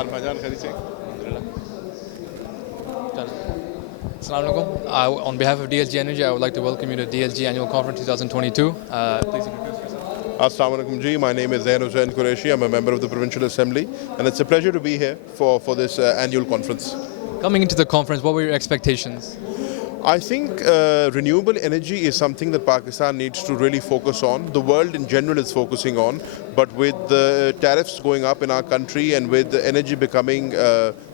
On behalf of DSG Energy, I would like to welcome you to DSG Annual Conference 2022. Please introduce yourself. Assalamu alaikum ji. My name is Zain Hussain Qureshi. I'm a member of the Provincial Assembly, and it's a pleasure to be here for this annual conference. Coming into the conference, what were your expectations? I think renewable energy is something that Pakistan needs to really focus on. The world in general is focusing on, but with the tariffs going up in our country and with the energy becoming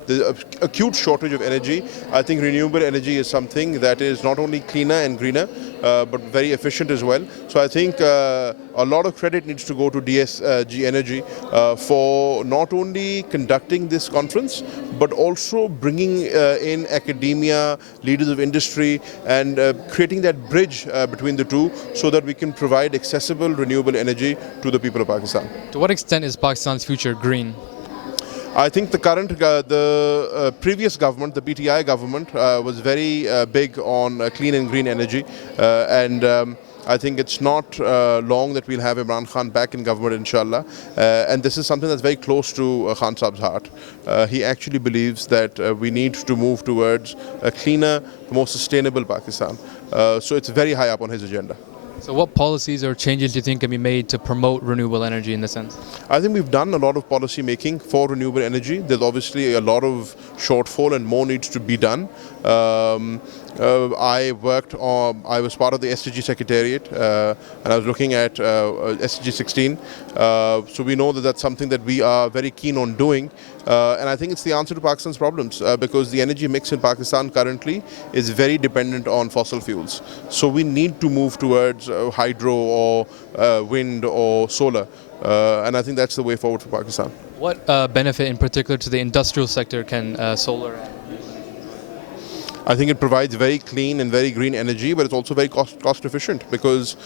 the acute shortage of energy, I think renewable energy is something that is not only cleaner and greener, but very efficient as well. So I think a lot of credit needs to go to DSG Energy for not only conducting this conference, but also bringing in academia, leaders of industry, and creating that bridge between the two so that we can provide accessible renewable energy to the people of Pakistan. To what extent is Pakistan's future green? I think the previous government, the PTI government, was very big on clean and green energy, and I think it's not long that we'll have Imran Khan back in government, inshallah. And this is something that's very close to Khan Saab's heart. He actually believes that we need to move towards a cleaner, more sustainable Pakistan. So it's very high up on his agenda. So what policies or changes do you think can be made to promote renewable energy in this sense? I think we've done a lot of policy making for renewable energy. There's obviously a lot of shortfall and more needs to be done. I was part of the SDG Secretariat and I was looking at SDG 16. So we know that that's something that we are very keen on doing. And I think it's the answer to Pakistan's problems because the energy mix in Pakistan currently is very dependent on fossil fuels. So we need to move towards hydro or wind or solar. And I think that's the way forward for Pakistan. What benefit in particular to the industrial sector can solar? I think it provides very clean and very green energy, but it's also very cost efficient because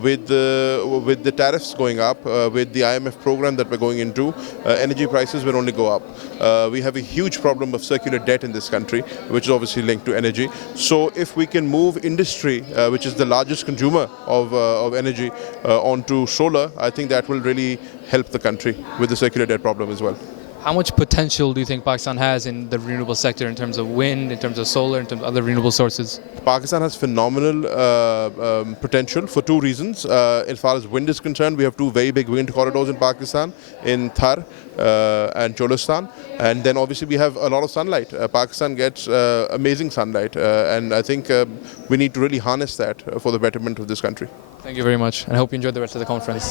with the tariffs going up, with the IMF program that we're going into, energy prices will only go up. We have a huge problem of circular debt in this country, which is obviously linked to energy. So if we can move industry, which is the largest consumer of energy, onto solar, I think that will really help the country with the circular debt problem as well. How much potential do you think Pakistan has in the renewable sector in terms of wind, in terms of solar, in terms of other renewable sources? Pakistan has phenomenal potential for two reasons. As far as wind is concerned, we have two very big wind corridors in Pakistan, in Thar and Cholistan. And then obviously we have a lot of sunlight. Pakistan gets amazing sunlight. And I think we need to really harness that for the betterment of this country. Thank you very much, and I hope you enjoyed the rest of the conference.